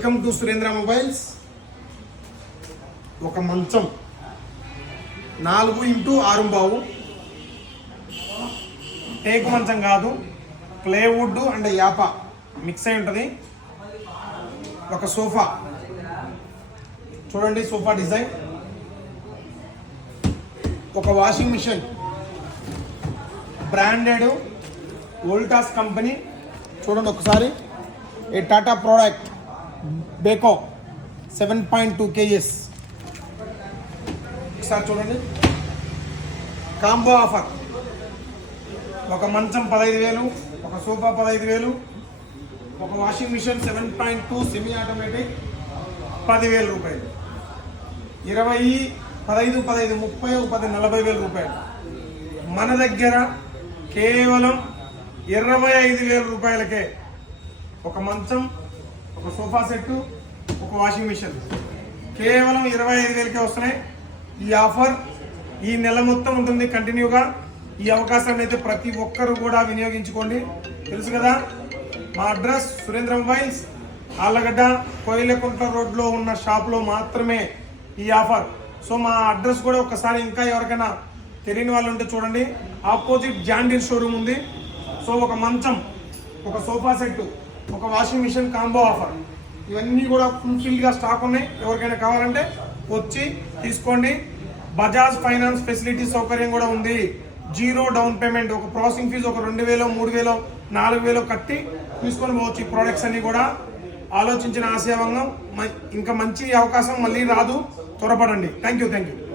Welcome to Surendra mobiles. ఒక మంచం. నాలుగు ఇంటూ ఆరు బావు. టేకు మంచం కాదు ప్లేవుడ్ అండ్ యాప మిక్స్ అయి ఉంటుంది. ఒక సోఫా. చూడండి సోఫా డిజైన్. ఒక washing machine. Branded Voltas company. చూడండి ఒకసారి. ఏ Tata product. Beko seven point two kgs ఒకసారి చూడండి. కాంబో ఆఫర్ ఒక మంచం పదహైదు వేలు ఒక సోఫా పదహైదు వేలు ఒక washing machine seven point two semi automatic పదివేల రూపాయలు. ఇరవై పదహైదు పదహైదు ముప్పై ఒక పది నలభై వేల రూపాయలు. మన దగ్గర కేవలం ఇరవై ఐదు వేల రూపాయలకే ఒక మంచం ఒక సోఫా సెట్ ఒక వాషింగ్ మిషన్. కేవలం ఇరవై ఐదు వేలకే వస్తున్నాయి. ఈ ఆఫర్ ఈ నెల మొత్తం ఉంటుంది కంటిన్యూగా. ఈ అవకాశాన్ని అయితే ప్రతి ఒక్కరు కూడా వినియోగించుకోండి. తెలుసు కదా మా అడ్రస్ సురేంద్ర మొబైల్స్ ఆళ్ళగడ్డ కోయిలకుంట్ల రోడ్లో ఉన్న షాప్లో మాత్రమే ఈ ఆఫర్. సో మా అడ్రస్ కూడా ఒకసారి ఇంకా ఎవరికైనా తెలియని వాళ్ళు ఉంటే చూడండి. ఆపోజిట్ జాండీర్ షోరూమ్ ఉంది. సో ఒక మంచం ఒక సోఫా సెట్ ఒక వాషింగ్ మిషన్ కాంబో ఆఫర్ ఇవన్నీ కూడా ఫుల్ఫిల్గా స్టాక్ ఉన్నాయి. ఎవరికైనా కావాలంటే వచ్చి తీసుకోండి. బజాజ్ ఫైనాన్స్ ఫెసిలిటీ సౌకర్యం కూడా ఉంది. జీరో డౌన్ పేమెంట్ ఒక ప్రాసెసింగ్ ఫీజు ఒక రెండు వేలో మూడు వేలో నాలుగు వేలో కట్టి తీసుకొని పోవచ్చు ఈ ప్రోడక్ట్స్ అన్ని కూడా. ఆలోచించిన ఆశయవంగం మ- ఇంకా మంచి అవకాశం మళ్ళీ రాదు. త్వరపడండి. Thank you thank you